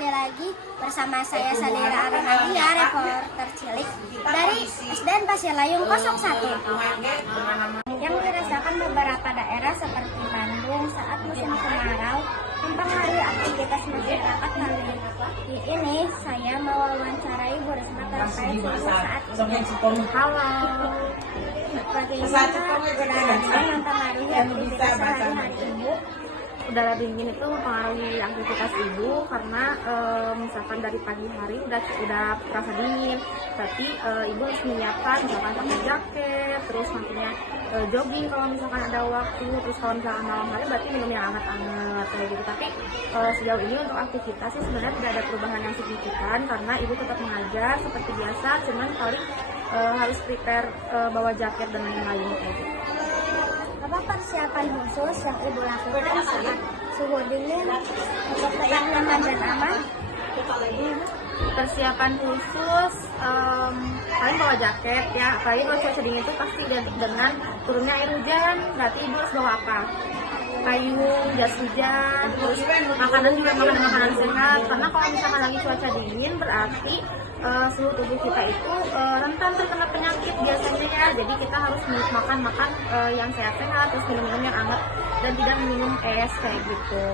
kembali lagi bersama saya Sadera Aranadia, reporter cilik dari SDN Pasir Layung 01 yang dirasakan beberapa daerah seperti Bandung saat musim kemarau mempengaruhi aktivitas masyarakat. Kali ini saya mewawancarai Bu Risma terkait saat ini. Halo, bagaimana udara dingin mempengaruhi aktivitas sehari-hari Ibu? Udara dingin itu mempengaruhi aktivitas ibu karena misalkan dari pagi hari udah terasa dingin, tapi ibu harus menyiapkan misalkan pakai jaket, terus nantinya jogging kalau misalkan ada waktu, terus kalau misalkan malam hari berarti minum yang hangat-hangat kayak gitu. Tapi sejauh ini untuk aktivitas sih sebenarnya tidak ada perubahan yang signifikan karena ibu tetap mengajar seperti biasa, cuman paling harus prepare bawa jaket dan lain-lain kayak gitu. Apa persiapan khusus yang Ibu lakukan saat suhu dingin untuk tetap nyaman dan aman? Persiapan khusus paling bawa jaket ya, apalagi kalau cuaca dingin itu pasti identik dengan turunnya air hujan. Berarti ibu harus bawa apa? Payung, jas hujan, terus makanan juga makanan sehat. Karena kalau misalkan lagi cuaca dingin berarti suhu tubuh kita itu rentan terkena penyakit biasanya ya. Jadi kita harus makan yang sehat-sehat, terus minum yang hangat dan tidak minum es kayak gitu.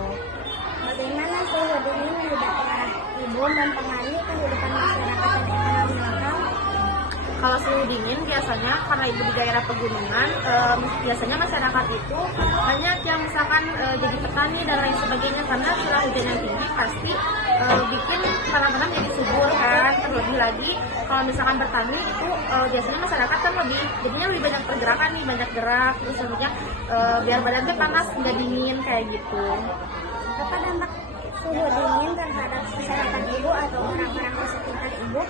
Bagaimana suhu dingin di daerah Ibu mempengaruhi kehidupan masyarakat dan ekonomi lokal? Kalau suhu dingin biasanya karena ibu di daerah pegunungan, biasanya masyarakat itu banyak yang misalkan jadi petani dan lain sebagainya, karena curah hujan yang tinggi pasti bikin tanah-tanah jadi subur kan. Terlebih lagi kalau misalkan bertani itu biasanya masyarakat kan jadinya lebih banyak pergerakan nih, banyak gerak, terus sebenarnya biar badannya panas nggak dingin kayak gitu. Apa dampak suhu dingin terhadap kesehatan Ibu atau orang-orang di sekitar Ibu?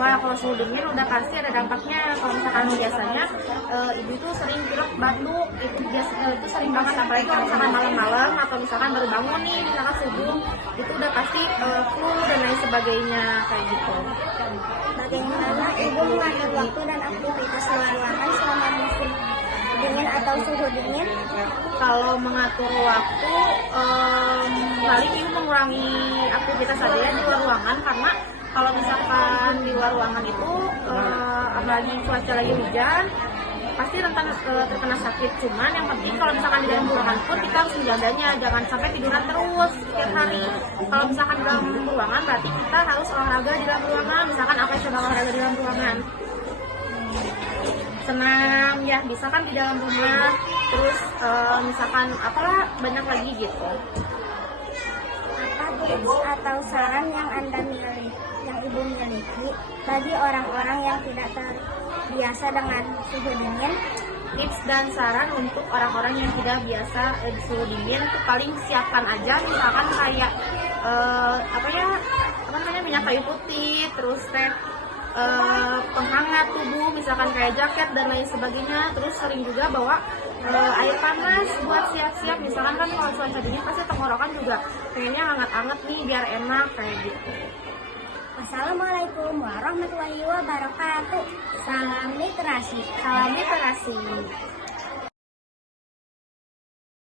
Wah, kalau suhu dingin udah pasti ada dampaknya. Kalau misalkan biasanya ibu itu sering pilek, batuk, itu biasanya itu sering banget, apalagi kalau misalkan malam-malam atau misalkan baru bangun nih, misalkan subuh, itu udah pasti flu dan lain sebagainya kayak gitu. Bagaimana Ibu mengatur waktu dan aktivitas luar ruangan selama musim dingin atau suhu dingin? Kalau mengatur waktu, paling ibu mengurangi aktivitas saja ya di luar ruangan, karena kalau misalkan di luar ruangan itu apalagi cuaca lagi hujan pasti rentan terkena sakit. Cuman yang penting kalau misalkan di dalam ruangan pun kita harus menjaganya, jangan sampai tiduran terus setiap hari. Kalau misalkan di dalam ruangan berarti kita harus olahraga di dalam ruangan. Misalkan apa yang coba olahraga di dalam ruangan? Senam ya, bisa kan di dalam rumah. Terus misalkan apalah banyak lagi gitu. Apa tips atau saran yang Ibu miliki bagi orang-orang yang tidak terbiasa dengan suhu dingin? Tips dan saran untuk orang-orang yang tidak biasa suhu dingin itu paling siapkan aja misalkan kayak minyak kayu putih, terus penghangat tubuh misalkan kayak jaket dan lain sebagainya. Terus sering juga bawa air panas buat siap-siap, misalkan kan kalau cuaca dingin pasti tenggorokan juga pengennya hangat-hangat nih biar enak kayak gitu. Wassalamualaikum warahmatullahi wabarakatuh. Salam literasi. Salam literasi.